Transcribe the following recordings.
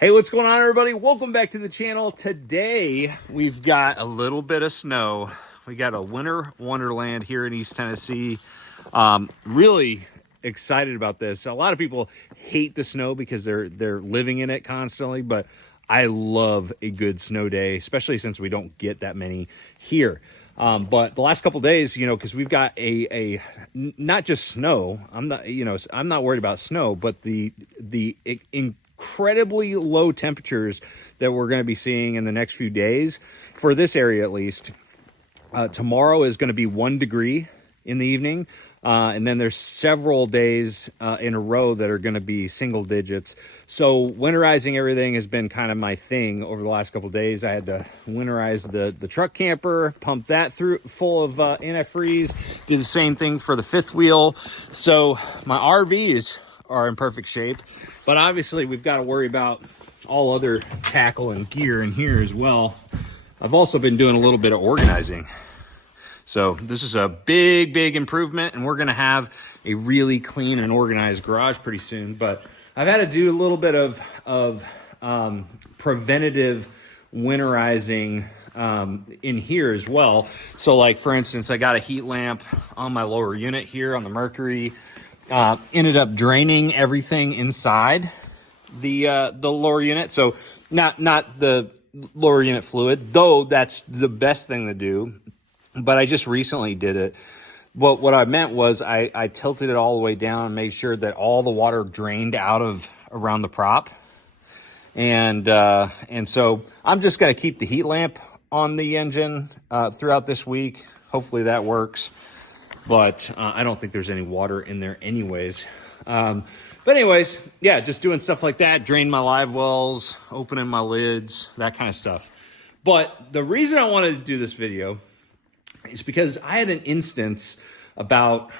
Hey, what's going on, everybody? Welcome back to the channel. Today, we've got a little bit of snow. We got a winter wonderland here in East Tennessee. Really excited about this. A lot of people hate the snow because they're living in it constantly, but I love a good snow day, especially since we don't get that many here. But the last couple of days, because we've got a not just snow. I'm not worried about snow, but the incredibly low temperatures that we're going to be seeing in the next few days for this area, at least. Tomorrow is going to be 1 degree in the evening. And then there's several days in a row that are going to be single digits. So winterizing everything has been kind of my thing over the last couple of days. I had to winterize the truck camper, pump that through full of antifreeze, did the same thing for the fifth wheel. So my RVs are in perfect shape, but obviously we've got to worry about all other tackle and gear in here as well. I've also been doing a little bit of organizing. So this is a big improvement, and we're going to have a really clean and organized garage pretty soon. But I've had to do a little bit of preventative winterizing in here as well. So like, for instance, I got a heat lamp on my lower unit here on the Mercury. Ended up draining everything inside the lower unit. So not the lower unit fluid, though that's the best thing to do. But I just recently did it. What I meant was I tilted it all the way down and made sure that all the water drained out of around the prop. And so I'm just going to keep the heat lamp on the engine throughout this week. Hopefully that works. But I don't think there's any water in there anyways. But anyways, yeah, just doing stuff like that. Drain my live wells, opening my lids, that kind of stuff. But the reason I wanted to do this video is because I had an instance about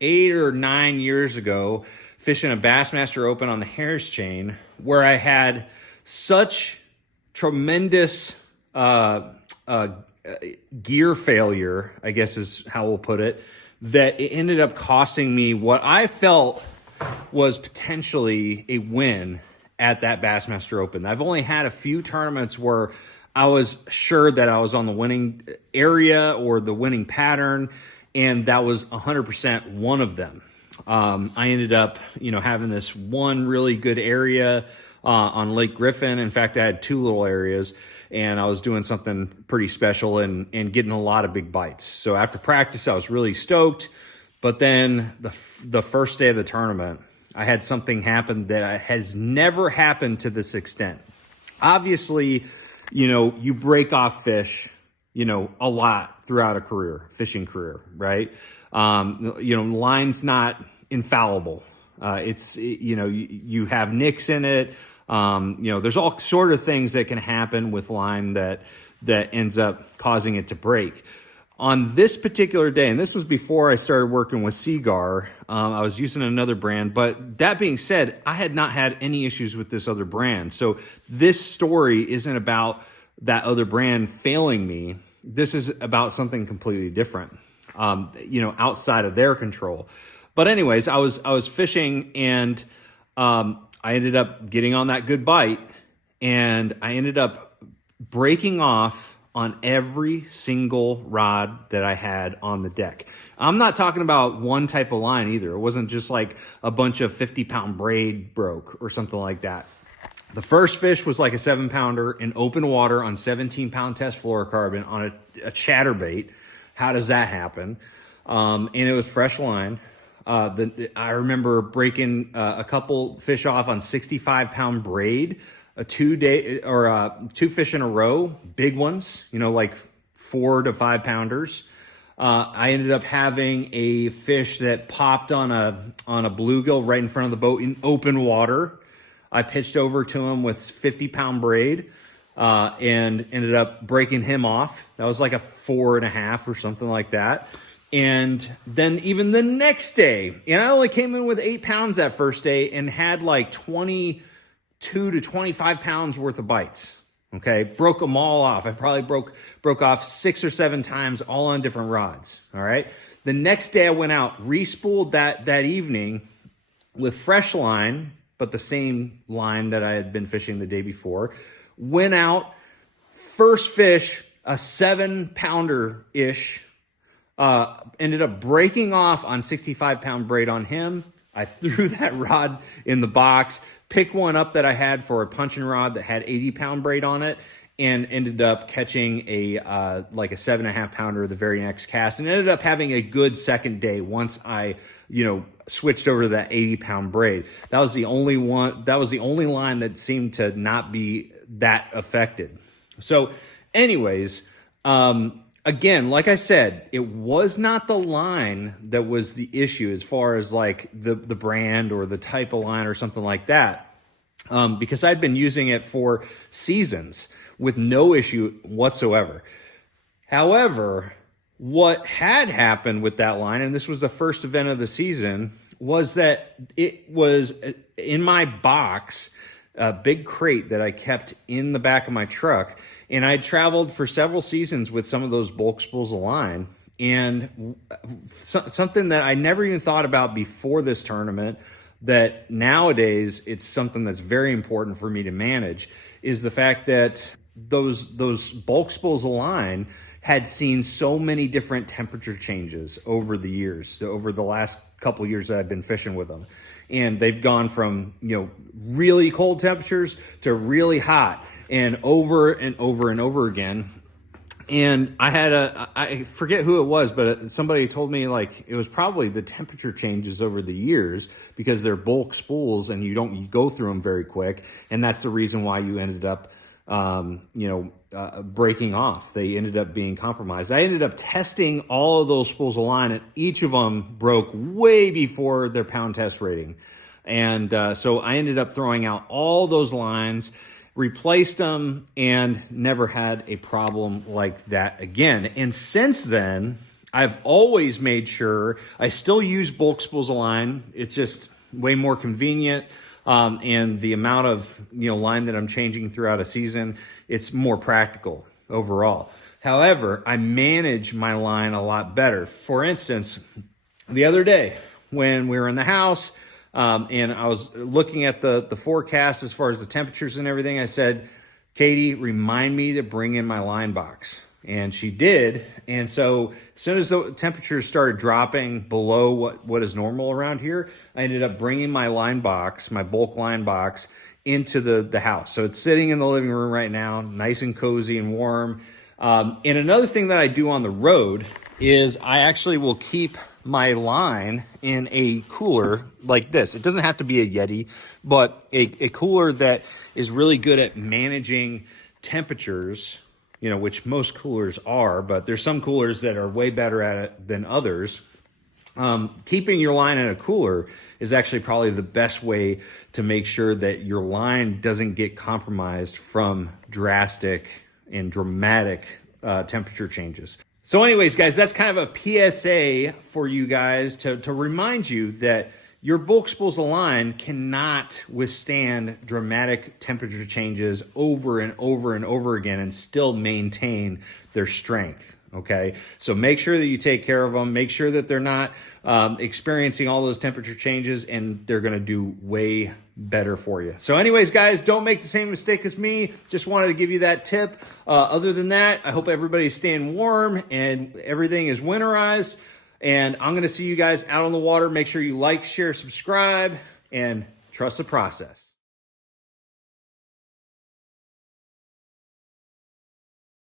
8 or 9 years ago fishing a Bassmaster Open on the Harris chain where I had such tremendous gear failure, I guess is how we'll put it, that it ended up costing me what I felt was potentially a win at that Bassmaster Open. I've only had a few tournaments where I was sure that I was on the winning area or the winning pattern, and that was 100% one of them. I ended up, having this one really good area on Lake Griffin. In fact, I had 2 little areas, and I was doing something pretty special and getting a lot of big bites. So after practice, I was really stoked. But then the first day of the tournament, I had something happen that has never happened to this extent. Obviously, you break off fish, a lot throughout a career, fishing career, right? Line's not infallible. You have nicks in it. There's all sort of things that can happen with line that ends up causing it to break. On this particular day, and this was before I started working with Seagar, I was using another brand, but that being said, I had not had any issues with this other brand. So this story isn't about that other brand failing me. This is about something completely different, outside of their control. But anyways, I was fishing, and I ended up getting on that good bite, and I ended up breaking off on every single rod that I had on the deck. I'm not talking about one type of line either. It wasn't just like a bunch of 50-pound braid broke or something like that. The first fish was like a 7-pounder in open water on 17-pound test fluorocarbon on a chatterbait. How does that happen? And it was fresh line. I remember breaking a couple fish off on 65-pound braid. 2 fish in a row, big ones, like 4 to 5 pounders. I ended up having a fish that popped on a bluegill right in front of the boat in open water. I pitched over to him with 50-pound braid and ended up breaking him off. That was like a 4.5 or something like that. And then even the next day, and I only came in with 8 pounds that first day and had like 22 to 25 pounds worth of bites. Okay, broke them all off. I probably broke off 6 or 7 times, all on different rods. All right. The next day I went out, respooled that evening with fresh line, but the same line that I had been fishing the day before. Went out, first fish, a 7-pounder-ish, ended up breaking off on 65-pound braid on him. I threw that rod in the box, picked one up that I had for a punching rod that had 80-pound braid on it, and ended up catching a like a 7.5-pounder the very next cast, and ended up having a good second day once I, switched over to that 80-pound braid. That was the only one. That was the only line that seemed to not be that affected. So, anyways, again, like I said, it was not the line that was the issue as far as like the brand or the type of line or something like that, because I'd been using it for seasons with no issue whatsoever. However, what had happened with that line, and this was the first event of the season, was that it was in my box, a big crate that I kept in the back of my truck. And I traveled for several seasons with some of those bulk spools of line. And something that I never even thought about before this tournament, that nowadays it's something that's very important for me to manage, is the fact that those bulk spools of line had seen so many different temperature changes over the years, so over the last couple of years that I've been fishing with them. And they've gone from, really cold temperatures to really hot, and over and over and over again. And I forget who it was, but somebody told me like it was probably the temperature changes over the years, because they're bulk spools and you go through them very quick. And that's the reason why you ended up, breaking off. They ended up being compromised. I ended up testing all of those spools of line, and each of them broke way before their pound test rating. And so I ended up throwing out all those lines, replaced them, and never had a problem like that again. And since then, I've always made sure I still use bulk spools of line. It's just way more convenient. And the amount of line that I'm changing throughout a season, it's more practical overall. However, I manage my line a lot better. For instance, the other day when we were in the house, and I was looking at the forecast as far as the temperatures and everything, I said, Katie, remind me to bring in my line box. And she did. And so as soon as the temperatures started dropping below what is normal around here, I ended up bringing my line box, my bulk line box, into the house. So it's sitting in the living room right now, nice and cozy and warm. And another thing that I do on the road is I actually will keep my line in a cooler like this. It doesn't have to be a Yeti, but a cooler that is really good at managing temperatures, which most coolers are, but there's some coolers that are way better at it than others. Keeping your line in a cooler is actually probably the best way to make sure that your line doesn't get compromised from drastic and dramatic temperature changes. So anyways, guys, that's kind of a PSA for you guys to remind you that your bulk spools of line cannot withstand dramatic temperature changes over and over and over again and still maintain their strength. Okay, so make sure that you take care of them. Make sure that they're not experiencing all those temperature changes, and they're going to do way better for you. So anyways, guys, don't make the same mistake as me. Just wanted to give you that tip. Other than that, I hope everybody's staying warm and everything is winterized. And I'm going to see you guys out on the water. Make sure you like, share, subscribe, and trust the process.